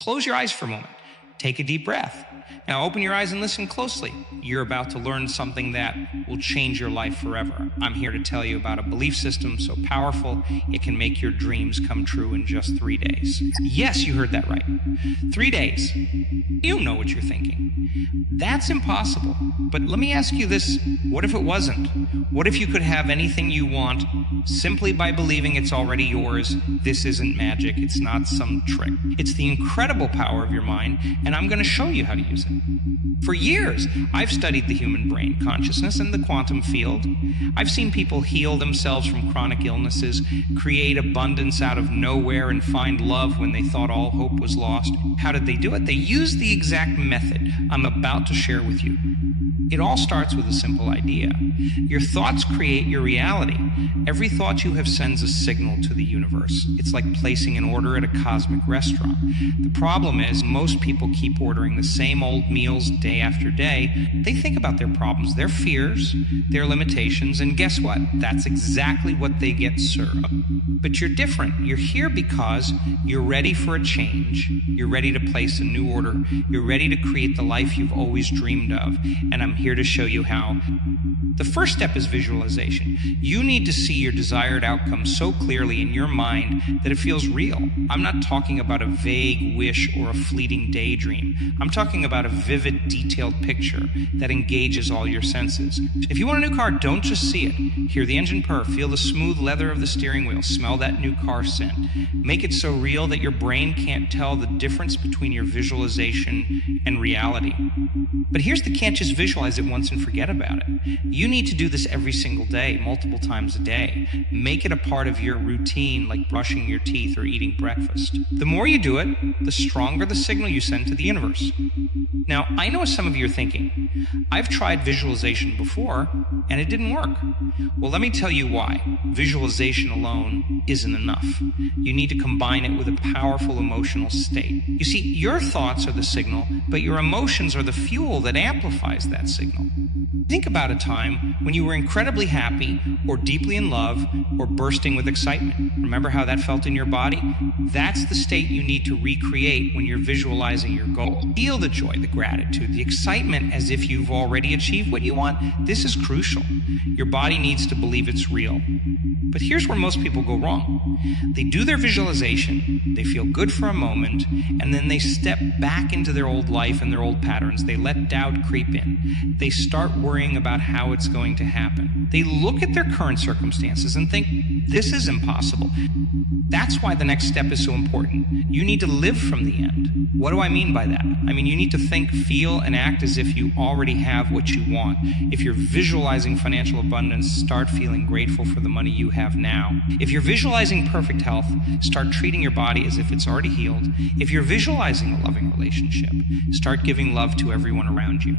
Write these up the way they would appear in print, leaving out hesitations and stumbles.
Close your eyes for a moment. Take a deep breath. Now open your eyes and listen closely. You're about to learn something that will change your life forever. I'm here to tell you about a belief system so powerful it can make your dreams come true in just 3 days. Yes, you heard that right. 3 days. You know what you're thinking. That's impossible. But let me ask you this, what if it wasn't? What if you could have anything you want simply by believing it's already yours? This isn't magic, it's not some trick. It's the incredible power of your mind, and I'm going to show you how to use it. For years, I've studied the human brain, consciousness, and the quantum field. I've seen people heal themselves from chronic illnesses, create abundance out of nowhere, and find love when they thought all hope was lost. How did they do it? They used the exact method I'm about to share with you. It all starts with a simple idea. Your thoughts create your reality. Every thought you have sends a signal to the universe. It's like placing an order at a cosmic restaurant. The problem is most people keep ordering the same old meals day after day. They think about their problems, their fears, their limitations, and guess what? That's exactly what they get served. But you're different. You're here because you're ready for a change. You're ready to place a new order. You're ready to create the life you've always dreamed of. And I'm here to show you how. The first step is visualization. You need to see your desired outcome so clearly in your mind that it feels real. I'm not talking about a vague wish or a fleeting daydream. I'm talking about a vivid, detailed picture that engages all your senses. If you want a new car, don't just see it. Hear the engine purr, feel the smooth leather of the steering wheel, smell that new car scent. Make it so real that your brain can't tell the difference between your visualization and reality. But here's the can't just visualize it once and forget about it. You need to do this every single day, multiple times a day. Make it a part of your routine, like brushing your teeth or eating breakfast. The more you do it, the stronger the signal you send to the universe. Now, I know some of you are thinking, I've tried visualization before, and it didn't work. Well, let me tell you why. Visualization alone isn't enough. You need to combine it with a powerful emotional state. You see, your thoughts are the signal, but your emotions are the fuel that amplifies that signal. Think about a time when you were incredibly happy, or deeply in love, or bursting with excitement. Remember how that felt in your body? That's the state you need to recreate when you're visualizing your goal. Feel the joy, the gratitude, the excitement as if you've already achieved what you want. This is crucial. Your body needs to believe it's real. But here's where most people go wrong. They do their visualization, they feel good for a moment, and then they step back into their old life and their old patterns. They let doubt creep in. They start worrying about how it's going to happen. They look at their current circumstances and think, this is impossible. That's why the next step is so important. You need to live from the end. What do I mean by that? I mean, you need to think, feel, and act as if you already have what you want. If you're visualizing financial abundance, start feeling grateful for the money you have now. If you're visualizing perfect health, start treating your body as if it's already healed. If you're visualizing a loving relationship, start giving love to everyone around you.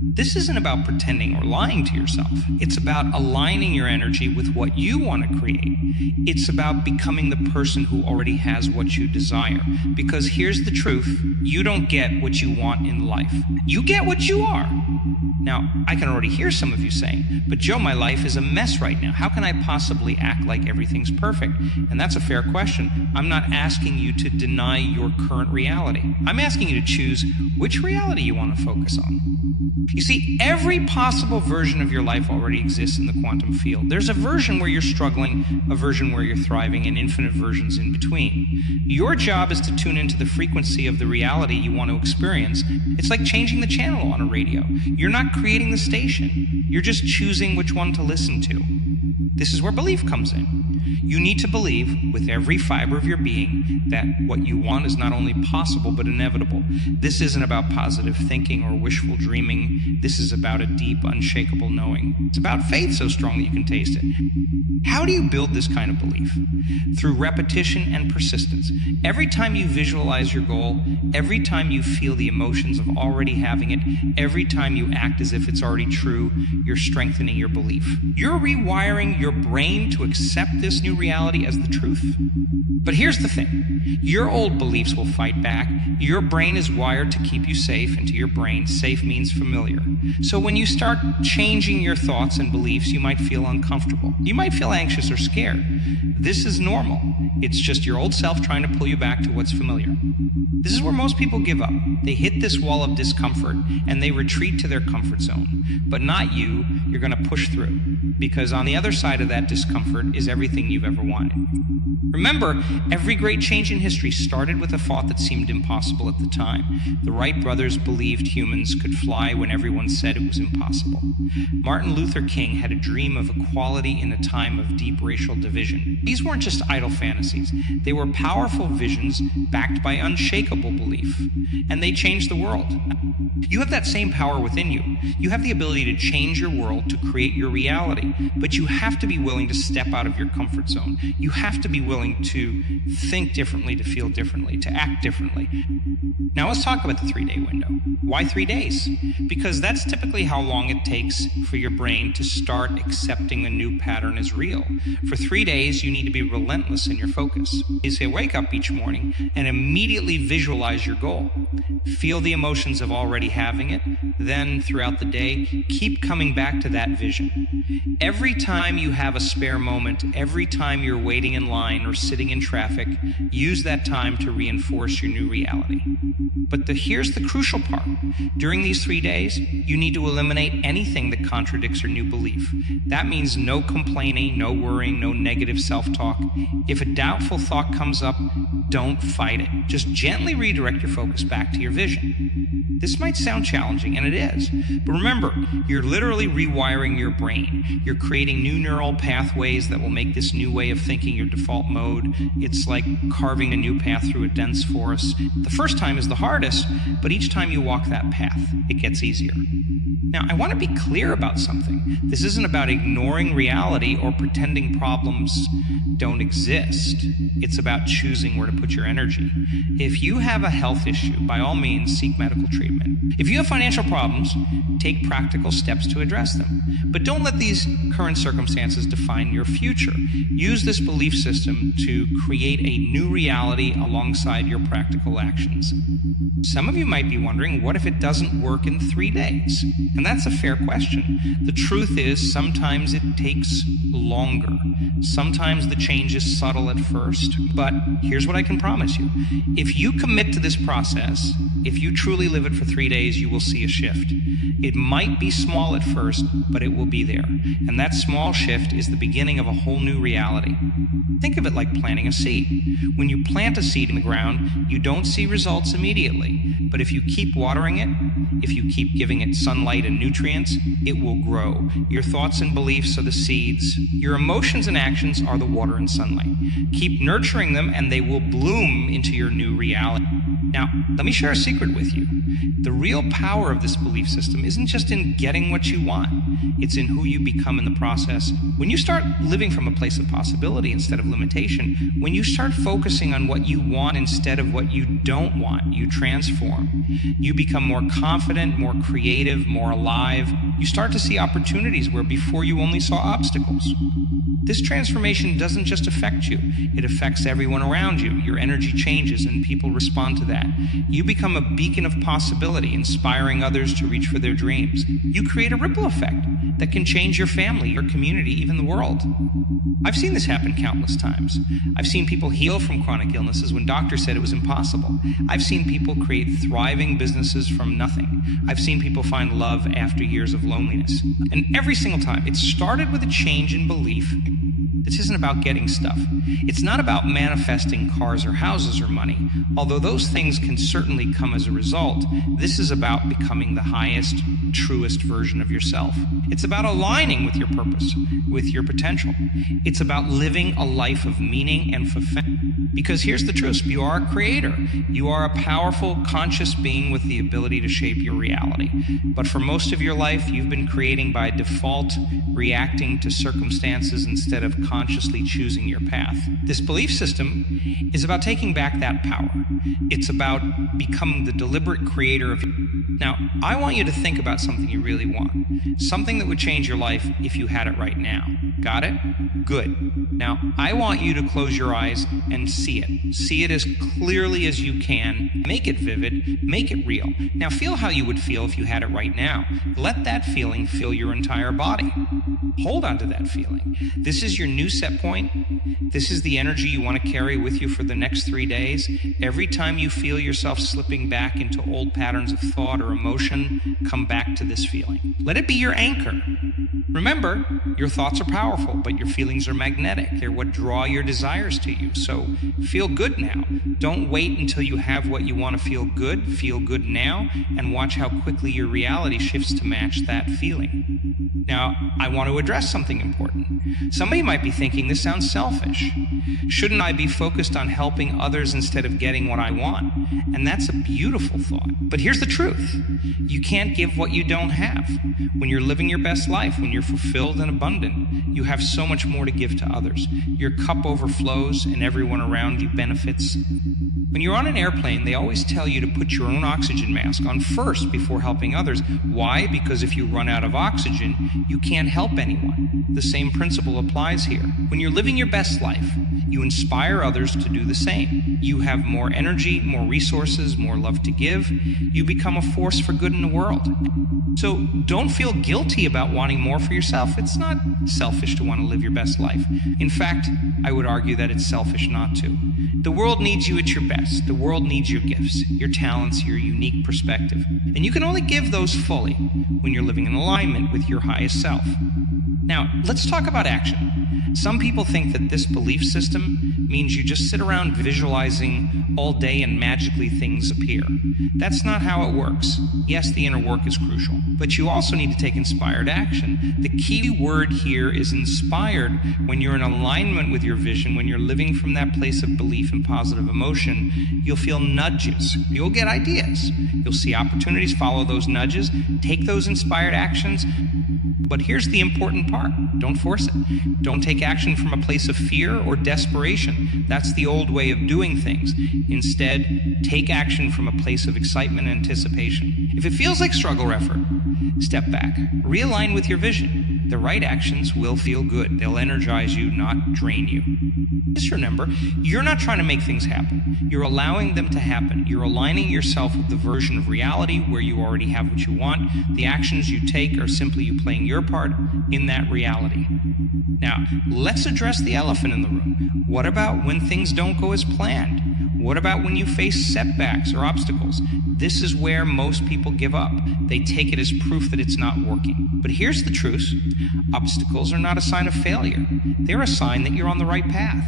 This isn't about pretending or lying to yourself. It's about aligning your energy with what you want to create. It's about becoming the person who already has what you desire. Because here's the truth, you don't get what you want in life. You get what you are. Now, I can already hear some of you saying, but Joe, my life is a mess right now. How can I possibly act like everything's perfect? And that's a fair question. I'm not asking you to deny your current reality. I'm asking you to choose which reality you want to focus on. You see, every possible version of your life already exists in the quantum field. There's a version where you're struggling, a version where you're thriving, and infinite versions in between. Your job is to tune into the frequency of the reality you want to experience. It's like changing the channel on a radio. You're not creating the station. You're just choosing which one to listen to. This is where belief comes in. You need to believe with every fiber of your being that what you want is not only possible but inevitable. This isn't about positive thinking or wishful dreaming. This is about a deep, unshakable knowing. It's about faith so strong that you can taste it. How do you build this kind of belief? Through repetition and persistence. Every time you visualize your goal, every time you feel the emotions of already having it, every time you act as if it's already true, you're strengthening your belief. You're rewiring your brain to accept this this new reality as the truth. But here's the thing. Your old beliefs will fight back. Your brain is wired to keep you safe, and to your brain, safe means familiar. So when you start changing your thoughts and beliefs, you might feel uncomfortable. You might feel anxious or scared. This is normal. It's just your old self trying to pull you back to what's familiar. This is where most people give up. They hit this wall of discomfort and they retreat to their comfort zone. But not you. You're going to push through, because on the other side of that discomfort is everything you've ever wanted. Remember, every great change in history started with a thought that seemed impossible at the time. The Wright brothers believed humans could fly when everyone said it was impossible. Martin Luther King had a dream of equality in a time of deep racial division. These weren't just idle fantasies. They were powerful visions backed by unshakable belief. And they changed the world. You have that same power within you. You have the ability to change your world, to create your reality. But you have to be willing to step out of your comfort zone. You have to be willing to think differently, to feel differently, to act differently. Now let's talk about the 3-day window. Why 3 days? Because that's typically how long it takes for your brain to start accepting a new pattern as real. For 3 days, you need to be relentless in your focus. You say, wake up each morning and immediately visualize your goal. Feel the emotions of already having it. Then throughout the day, keep coming back to that vision. Every time you have a spare moment, every time you're waiting in line or sitting in traffic, use that time to reinforce your new reality. But here's the crucial part. During these 3 days, you need to eliminate anything that contradicts your new belief. That means no complaining, no worrying, no negative self-talk. If a doubtful thought comes up, don't fight it. Just gently redirect your focus back to your vision. This might sound challenging, and it is. But remember, you're literally rewiring your brain. You're creating new neural pathways that will make this new way of thinking your default mode. It's like carving a new path through a dense forest. The first time is the hardest, but each time you walk that path, it gets easier. Now, I want to be clear about something. This isn't about ignoring reality or pretending problems don't exist. It's about choosing where to put your energy. If you have a health issue, by all means, seek medical treatment. If you have financial problems, take practical steps to address them. But don't let these current circumstances define your future. Use this belief system to create a new reality alongside your practical actions. Some of you might be wondering, what if it doesn't work in 3 days? And that's a fair question. The truth is, sometimes it takes longer. Sometimes the change is subtle at first, but here's what I can promise you. If you commit to this process, if you truly live it for 3 days, you will see a shift. It might be small at first, but it will be there. And that small shift is the beginning of a whole new reality. Think of it like planting a seed. When you plant a seed in the ground, you don't see results immediately. But if you keep watering it, if you keep giving it sunlight and nutrients, it will grow. Your thoughts and beliefs are the seeds. Your emotions and actions are the water and sunlight. Keep nurturing them and they will bloom into your new reality. Now, let me share a secret with you. The real power of this belief system isn't just in getting what you want. It's in who you become in the process. When you start living from a place of possibility instead of limitation, when you start focusing on what you want instead of what you don't want, you transform. You become more confident, more creative, more alive. You start to see opportunities where before you only saw obstacles. This transformation doesn't just affect you, it affects everyone around you. Your energy changes and people respond to that. You become a beacon of possibility, inspiring others to reach for their dreams. You create a ripple effect that can change your family, your community, even the world. I've seen this happen countless times. I've seen people heal from chronic illnesses when doctors said it was impossible. I've seen people create thriving businesses from nothing. I've seen people find love after years of loneliness. And every single time, it started with a change in belief. This isn't about getting stuff. It's not about manifesting cars or houses or money. Although those things can certainly come as a result, this is about becoming the highest, truest version of yourself. It's about aligning with your purpose, with your potential. It's about living a life of meaning and fulfillment. Because here's the truth, you are a creator. You are a powerful, conscious being with the ability to shape your reality. But for most of your life, you've been creating by default, reacting to circumstances instead of consciously choosing your path. This belief system is about taking back that power. It's about becoming the deliberate creator of. Now, I want you to think about something you really want. Something that would change your life if you had it right now. Got it? Good. Now, I want you to close your eyes and see it. See it as clearly as you can. Make it vivid. Make it real. Now, feel how you would feel if you had it right now. Let that feeling fill your entire body. Hold on to that feeling. This is your new set point. This is the energy you want to carry with you for the next 3 days. Every time you feel yourself slipping back into old patterns of thought or emotion, come back to this feeling. Let it be your anchor. Remember, your thoughts are powerful, but your feelings are magnetic. They're what draw your desires to you. So feel good now. Don't wait until you have what you want to feel good. Feel good now, and watch how quickly your reality shifts to match that feeling. Now, I want to address something important. Somebody might be thinking, this sounds selfish. Shouldn't I be focused on helping others instead of getting what I want? And that's a beautiful thought. But here's the truth. You can't give what you don't have. When you're living your best life, when you're fulfilled and abundant, you have so much more to give to others. Your cup overflows and everyone around you benefits. When you're on an airplane, they always tell you to put your own oxygen mask on first before helping others. Why? Because if you run out of oxygen, you can't help anyone. The same principle applies here. When you're living your best life, you inspire others to do the same. You have more energy, more resources, more love to give. You become a force for good in the world. So don't feel guilty about wanting more for yourself. It's not selfish to want to live your best life. In fact, I would argue that it's selfish not to. The world needs you at your best. The world needs your gifts, your talents, your unique perspective. And you can only give those fully when you're living in alignment with your highest self. Now, let's talk about action. Some people think that this belief system means you just sit around visualizing all day and magically things appear. That's not how it works. Yes, the inner work is crucial, but you also need to take inspired action. The key word here is inspired. When you're in alignment with your vision, when you're living from that place of belief and positive emotion, you'll feel nudges. You'll get ideas. You'll see opportunities, follow those nudges, take those inspired actions. But here's the important part. Don't force it. Don't take action from a place of fear or desperation. That's the old way of doing things. Instead, take action from a place of excitement and anticipation. If it feels like struggle or effort, step back. Realign with your vision. The right actions will feel good. They'll energize you, not drain you. Just remember, you're not trying to make things happen. You're allowing them to happen. You're aligning yourself with the version of reality where you already have what you want. The actions you take are simply you playing your part in that reality. Now, let's address the elephant in the room. What about when things don't go as planned? What about when you face setbacks or obstacles? This is where most people give up. They take it as proof that it's not working. But here's the truth. Obstacles are not a sign of failure. They're a sign that you're on the right path.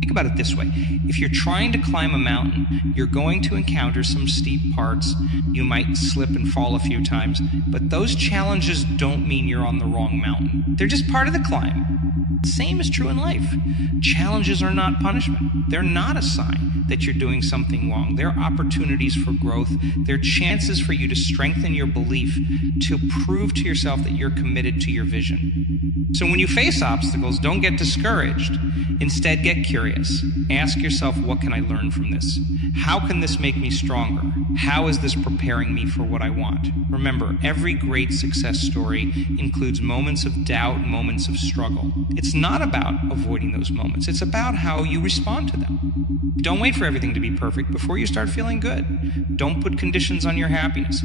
Think about it this way. If you're trying to climb a mountain, you're going to encounter some steep parts. You might slip and fall a few times, but those challenges don't mean you're on the wrong mountain. They're just part of the climb. The same is true in life. Challenges are not punishment. They're not a sign that you're doing something wrong. They're opportunities for growth. They're chances for you to strengthen your belief, to prove to yourself that you're committed to your vision. So when you face obstacles, don't get discouraged. Instead, get curious. Ask yourself, what can I learn from this? How can this make me stronger? How is this preparing me for what I want? Remember, every great success story includes moments of doubt, moments of struggle. It's not about avoiding those moments. It's about how you respond to them. Don't wait for everything to be perfect before you start feeling good. Don't put conditions on your happiness.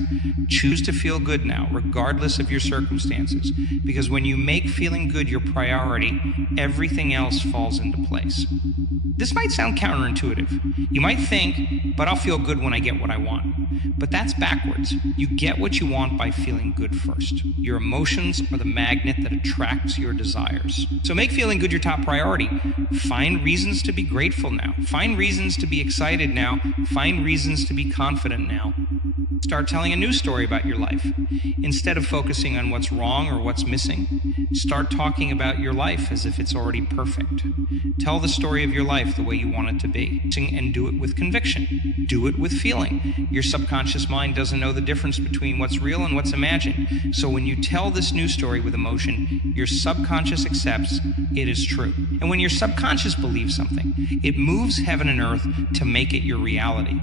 Choose to feel good now, regardless of your circumstances. Because when you make feeling good your priority, everything else falls into place. This might sound counterintuitive. You might think, but I'll feel good when I get what I want. But that's backwards. You get what you want by feeling good first. Your emotions are the magnet that attracts your desires. So make feeling good your top priority. Find reasons to be grateful now. Find reasons to be excited now. Find reasons to be confident now. Start telling a new story about your life. Instead of focusing on what's wrong or what's missing, start talking about your life as if it's already perfect. Tell the story of your life the way you want it to be, and do it with conviction. Do it with feeling. Your subconscious mind doesn't know the difference between what's real and what's imagined. So when you tell this new story with emotion, your subconscious accepts because it is true. And when your subconscious believes something, it moves heaven and earth to make it your reality.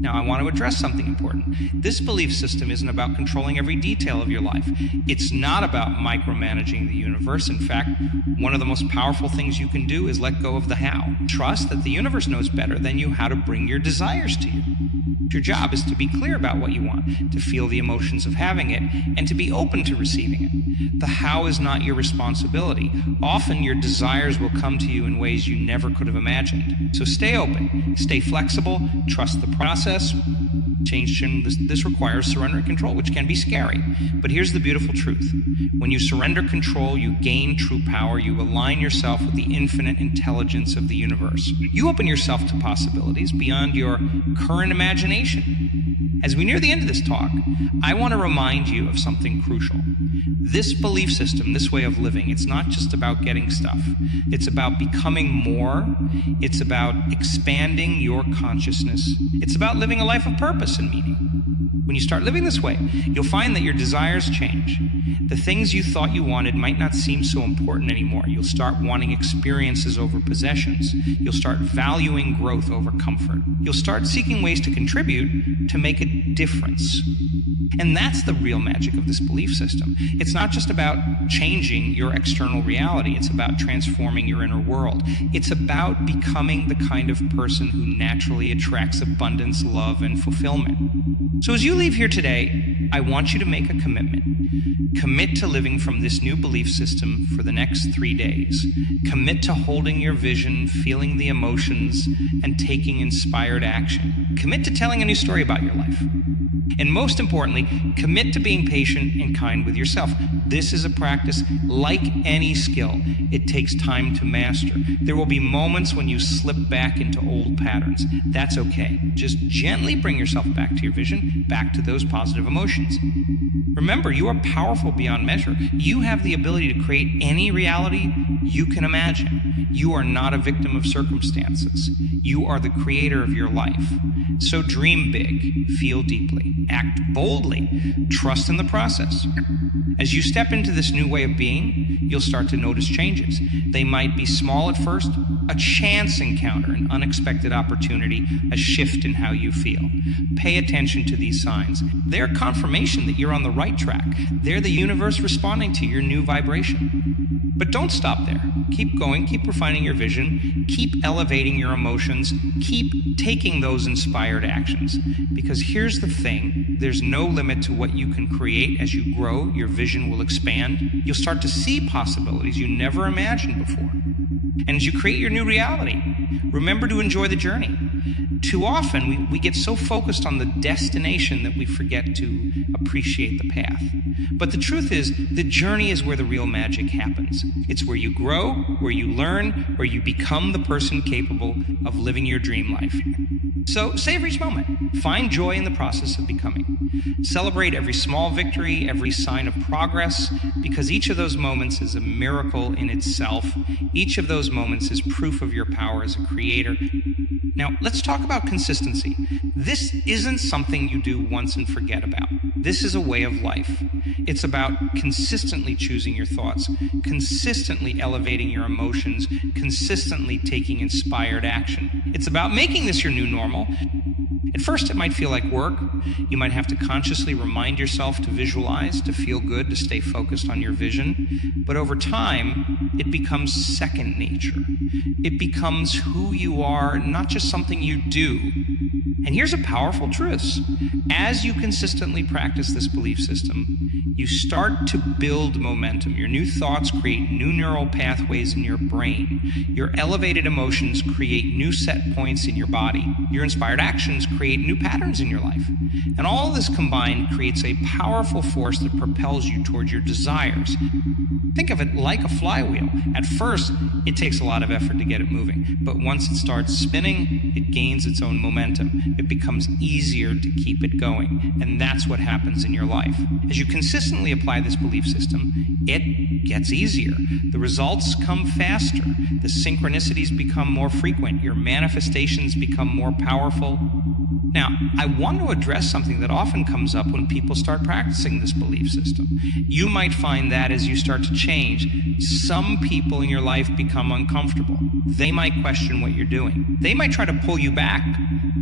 Now, I want to address something important. This belief system isn't about controlling every detail of your life. It's not about micromanaging the universe. In fact, one of the most powerful things you can do is let go of the how. Trust that the universe knows better than you how to bring your desires to you. Your job is to be clear about what you want, to feel the emotions of having it, and to be open to receiving it. The how is not your responsibility. Often your desires will come to you in ways you never could have imagined. So stay open, stay flexible, trust the process. Change this requires surrender and control, which can be scary. But here's the beautiful truth. When you surrender control, you gain true power. You align yourself with the infinite intelligence of the universe. You open yourself to possibilities beyond your current imagination. As we near the end of this talk, I want to remind you of something crucial. This belief system, this way of living, it's not just about getting stuff. It's about becoming more. It's about expanding your consciousness. It's about living a life of purpose and meaning. When you start living this way, you'll find that your desires change. The things you thought you wanted might not seem so important anymore. You'll start wanting experiences over possessions. You'll start valuing growth over comfort. You'll start seeking ways to contribute to make a difference. And that's the real magic of this belief system. It's not just about changing your external reality. It's about transforming your inner world. It's about becoming the kind of person who naturally attracts abundance, love, and fulfillment. So as you leave here today, I want you to make a commitment. Commit to living from this new belief system for the next 3 days. Commit to holding your vision, feeling the emotions, and taking inspired action. Commit to telling a new story about your life. And most importantly, commit to being patient and kind with yourself. This is a practice like any skill. It takes time to master. There will be moments when you slip back into old patterns. That's okay. Just gently bring yourself back to your vision, back to those positive emotions. Remember, you are powerful beyond measure. You have the ability to create any reality you can imagine. You are not a victim of circumstances. You are the creator of your life. So dream big, feel deeply, act boldly, trust in the process. As you step into this new way of being, you'll start to notice changes. They might be small at first, a chance encounter, an unexpected opportunity, a shift in how you feel. Pay attention to these signs. They're confirmation that you're on the right track. They're the universe responding to your new vibration. But don't stop there. Keep going, keep refining your vision, keep elevating your emotions, keep taking those inspired actions. Because here's the thing, there's no limit to what you can create. As you grow, your vision will expand. You'll start to see possibilities you never imagined before. And as you create your new reality, remember to enjoy the journey. Too often, we get so focused on the destination that we forget to appreciate the path. But the truth is, the journey is where the real magic happens. It's where you grow, where you learn, where you become the person capable of living your dream life. So savor each moment. Find joy in the process of becoming. Celebrate every small victory, every sign of progress, because each of those moments is a miracle in itself. Each of those moments is proof of your power as a creator. Now, let's talk about consistency. This isn't something you do once and forget about. This is a way of life. It's about consistently choosing your thoughts, consistently elevating your emotions, consistently taking inspired action. It's about making this your new normal. At first, it might feel like work. You might have to consciously remind yourself to visualize, to feel good, to stay focused on your vision. But over time, it becomes second nature. It becomes who you are, not just something you do. And here's a powerful truth. As you consistently practice this belief system, you start to build momentum. Your new thoughts create new neural pathways in your brain. Your elevated emotions create new set points in your body. Your inspired actions create new patterns in your life. And all of this combined creates a powerful force that propels you towards your desires. Think of it like a flywheel. At first, it takes a lot of effort to get it moving, but once it starts spinning, it gains its own momentum. It becomes easier to keep it going, and that's what happens in your life. As you consistently apply this belief system, it gets easier. The results come faster. The synchronicities become more frequent. Your manifestations become more powerful. Now, I want to address something that often comes up when people start practicing this belief system. You might find that as you start to change, some people in your life become uncomfortable. They might question what you're doing. They might try to pull you back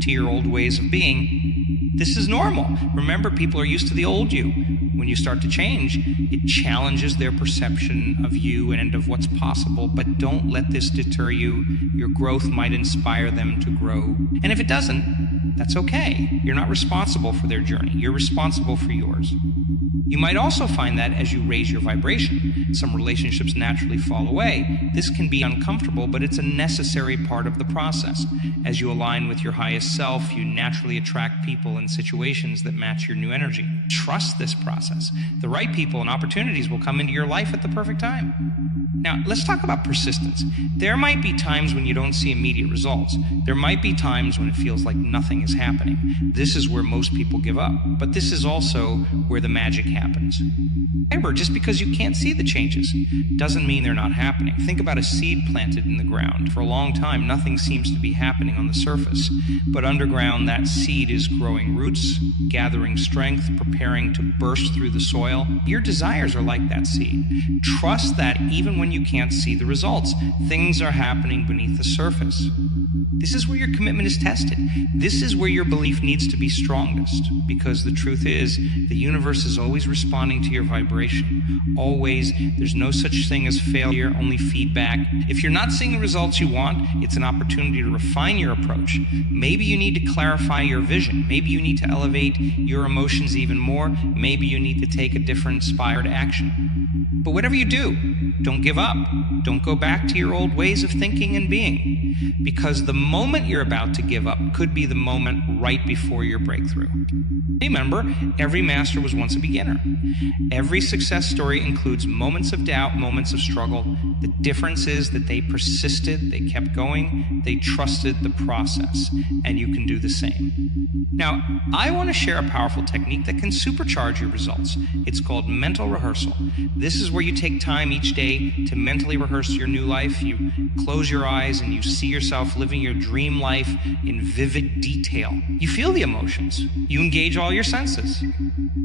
to your old ways of being. This is normal. Remember, people are used to the old you. When you start to change, it challenges their perception of you and of what's possible, but don't let this deter you. Your growth might inspire them to grow. And if it doesn't, that's okay. You're not responsible for their journey. You're responsible for yours. You might also find that as you raise your vibration, some relationships naturally fall away. This can be uncomfortable, but it's a necessary part of the process. As you align with your highest self, you naturally attract people and situations that match your new energy. Trust this process. The right people and opportunities will come into your life at the perfect time. Now, let's talk about persistence. There might be times when you don't see immediate results. There might be times when it feels like nothing is happening. This is where most people give up. But this is also where the magic happens. Remember, just because you can't see the changes doesn't mean they're not happening. Think about a seed planted in the ground. For a long time, nothing seems to be happening on the surface. But underground, that seed is growing roots, gathering strength, preparing to burst through the soil. Your desires are like that seed. Trust that even when you can't see the results, things are happening beneath the surface. This is where your commitment is tested. This is where your belief needs to be strongest, because the truth is, the universe is always responding to your vibration. Always. There's no such thing as failure, only feedback. If you're not seeing the results you want, it's an opportunity to refine your approach. Maybe you need to clarify your vision. Maybe you need to elevate your emotions even more. Maybe you need to take a different inspired action. But whatever you do, don't give up. Don't go back to your old ways of thinking and being, because the moment you're about to give up could be the moment right before your breakthrough. Remember, every master was once a beginner. Every success story includes moments of doubt, moments of struggle. The difference is that they persisted, they kept going, they trusted the process, and you can do the same. Now, I want to share a powerful technique that can supercharge your results. It's called mental rehearsal. This is where you take time each day to mentally rehearse your new life. You close your eyes and you see yourself living your dream life in vivid detail. You feel the emotions. You engage all your senses.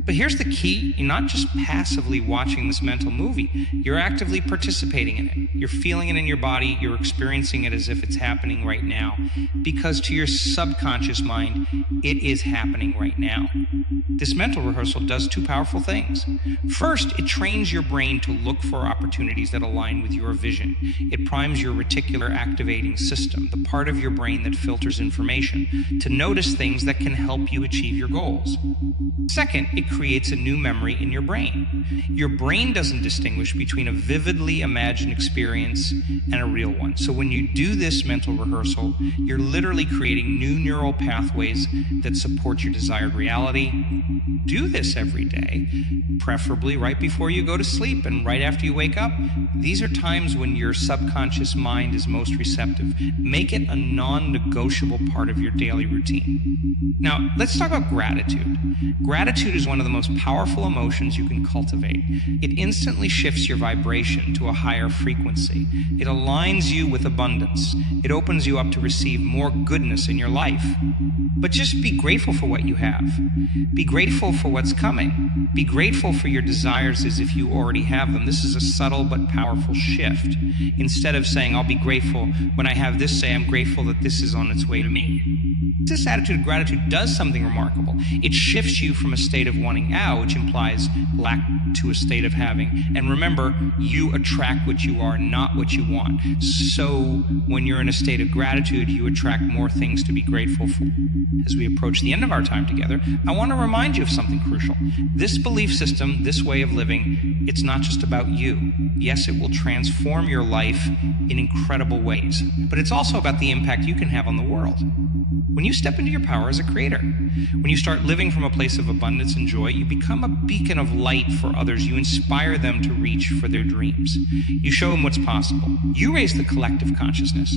But here's the key. You're not just passively watching this mental movie. You're actively participating in it. You're feeling it in your body. You're experiencing it as if it's happening right now. Because to your subconscious mind, it is happening right now. This mental rehearsal does two powerful things. First, it trains your brain to look for opportunities that align with your vision. It primes your reticular activating system, the part of your brain that filters information, to notice things that can help you achieve your goals. Second, it creates a new memory in your brain. Your brain doesn't distinguish between a vividly imagined experience and a real one. So when you do this mental rehearsal, you're literally creating new neural pathways that support your desired reality. Do this every day, preferably right before you go to sleep and right after you wake up. These are times when your subconscious mind is most receptive. Make it a non-negotiable part of your daily routine. Now, let's talk about gratitude. Gratitude is one of the most powerful emotions you can cultivate. It instantly shifts your vibration to a higher frequency. It aligns you with abundance. It opens you up to receive more goodness in your life. But just be grateful for what you have. Be grateful for what's coming. Be grateful for your desires as if you already have them. This is a subtle but powerful shift. Instead of saying, I'll be grateful when I have this, say, I'm grateful that this is on its way to me. This attitude of gratitude does something remarkable. It shifts you from a state of wanting out, which implies lack, to a state of having. And remember, you attract what you are, not what you want. So when you're in a state of gratitude, you attract more things to be grateful for. As we approach the end of our time together, I want to remind you of something crucial. This belief system, this way of living, it's not just about you. Yes, it will transform your life in incredible ways, but it's also about the impact you can have on the world. When you step into your power as a creator, When you start living from a place of abundance and joy, you become a beacon of light for others. You inspire them to reach for their dreams. You show them what's possible. You raise the collective consciousness.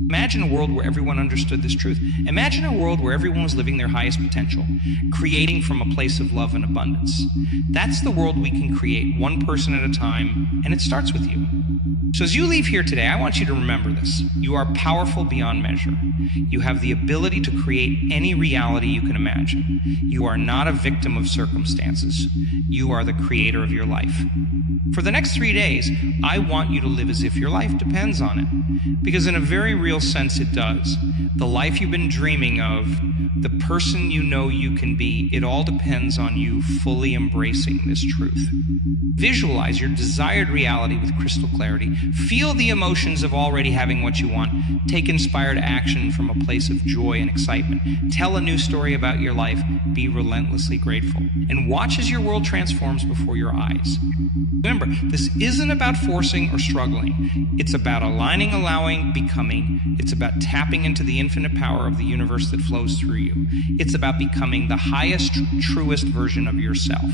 Imagine a world where everyone understood this truth. Imagine a world where everyone was living their highest potential, creating from a place of love and abundance. That's the world we can create, one person at a time, and it starts with you. So as you leave here today, I want you to remember this. You are powerful beyond measure. You have the ability to create any reality you can imagine. You are not a victim of circumstances. You are the creator of your life. For the next 3 days, I want you to live as if your life depends on it. Because in a very real sense, it does. The life you've been dreaming of, the person you know you can be, it all depends on you fully embracing this truth. Visualize your desired reality with crystal clarity. Feel the emotions of already having what you want. Take inspired action from a place of joy and excitement. Tell a new story about your life. Be relentlessly grateful. And watch as your world transforms before your eyes. Remember, this isn't about forcing or struggling. It's about aligning, allowing, becoming. It's about tapping into the infinite power of the universe that flows through you. It's about becoming the highest, truest version of yourself.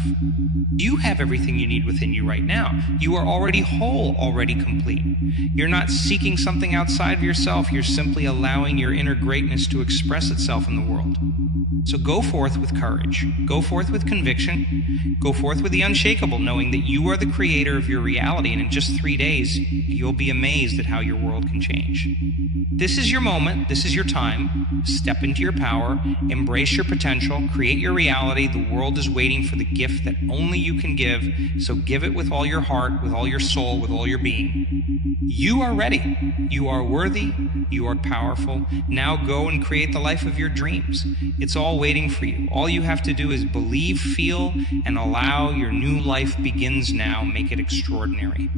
You have everything you need within you right now. You are already whole, already complete. You're not seeking something outside of yourself. You're simply allowing your inner greatness to express itself in the world. So go forth with courage. Go forth with conviction. Go forth with the unshakable, knowing that you are the creator of your reality, and in just 3 days, you'll be amazed at how your world can change. This is your moment. This is your time. Step into your power. Embrace your potential. Create your reality. The world is waiting for the gift that only you can give, so give it with all your heart, with all your soul, with all your being. You are ready. You are worthy. You are powerful. Now go and create the life of your dreams. It's all waiting for you. All you have to do is believe, feel, and allow. Your new life begins now. Make it extraordinary.